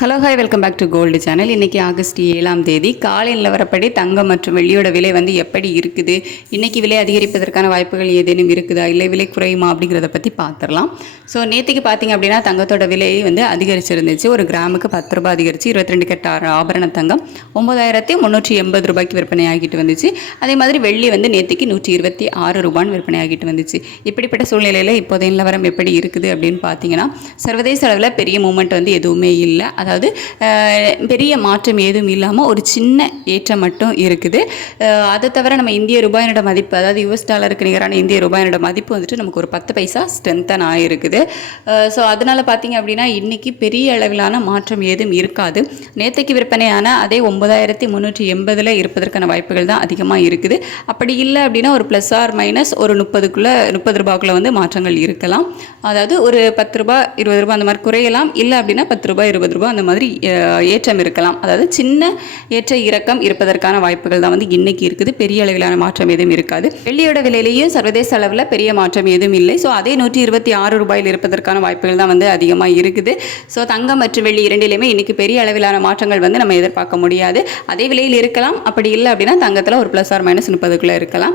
Hello hi welcome back to gold channel. இன்றைக்கி August 7ஆம் தேதி காலை நிலவரப்படி தங்கம் மற்றும் வெள்ளியோட விலை வந்து எப்படி இருக்குது, இன்றைக்கி விலை அதிகரிப்பதற்கான வாய்ப்புகள் ஏதேனும் இருக்குதா, இல்லை விலை குறையுமா அப்படிங்கிறத பற்றி பார்த்துடலாம். ஸோ நேற்றுக்கு பார்த்திங்க அப்படின்னா தங்கத்தோட விலை வந்து அதிகரிச்சிருந்துச்சு. ஒரு கிராமுக்கு 10 ரூபாய் அதிகரித்து 22 கேரட் ஆபரண தங்கம் 9380 ரூபாய்க்கு விற்பனை ஆகிட்டு வந்துச்சு. அதே மாதிரி வெள்ளி வந்து நேற்றுக்கு 126 ரூபான்னு விற்பனை ஆகிட்டு வந்துச்சு. இப்படிப்பட்ட சூழ்நிலையில் இப்போதைய நிலவரம் எப்படி இருக்குது அப்படின்னு பார்த்தீங்கன்னா, சர்வதேச அளவில் பெரிய மூமெண்ட் வந்து எதுவுமே இல்லை. அதாவது பெரிய மாற்றம் ஏதும் இல்லாமல் ஒரு சின்ன ஏற்றம் மட்டும் இருக்குது. அதை தவிர நம்ம இந்திய ரூபாயினோட மதிப்பு, அதாவது US டாலருக்கு நிகரான இந்திய ரூபாயினோட மதிப்பு வந்துட்டு நமக்கு ஒரு 10 பைசா ஸ்ட்ரென்தன் ஆகிருக்குது. ஸோ அதனால் பார்த்திங்க அப்படின்னா இன்றைக்கி பெரிய அளவிலான மாற்றம் ஏதும் இருக்காது. நேற்றைக்கு விற்பனையான அதே 9380 இருப்பதற்கான வாய்ப்புகள் தான் அதிகமாக இருக்குது. அப்படி இல்லை அப்படின்னா ஒரு ப்ளஸ் ஆர் மைனஸ் ஒரு 30 ரூபாய்க்குள்ளே வந்து மாற்றங்கள் இருக்கலாம். அதாவது ஒரு 10 ரூபாய் 20 ரூபாய் அந்த மாதிரி குறையலாம். இல்லை அப்படின்னா 10 ரூபாய் 20 ரூபாய் அந்த மாதிரி ஏற்றம் இருக்கலாம். அதாவது சின்ன ஏற்ற இறக்கம் இருப்பதற்கான வாய்ப்புகள் தான் வந்து இன்னைக்கு இருக்குது. பெரிய அளவிலான மாற்றம் எதுவும் இருக்காது. வெள்ளியோட விலையிலையும் சர்வதேச அளவில் பெரிய மாற்றம் எதுவும் இல்லை. ஸோ அதே 126 ரூபாயில் இருப்பதற்கான வாய்ப்புகள் தான் வந்து அதிகமாக இருக்குது. ஸோ தங்கம் மற்றும் வெள்ளி இரண்டிலையுமே இன்னைக்கு பெரிய அளவிலான மாற்றங்கள் வந்து நம்ம எதிர்பார்க்க முடியாது. அதே விலையில் இருக்கலாம். அப்படி இல்லை அப்படின்னா தங்கத்தில் ஒரு ப்ளஸ் ஆர் மைனஸ் 30க்குள்ளே இருக்கலாம்.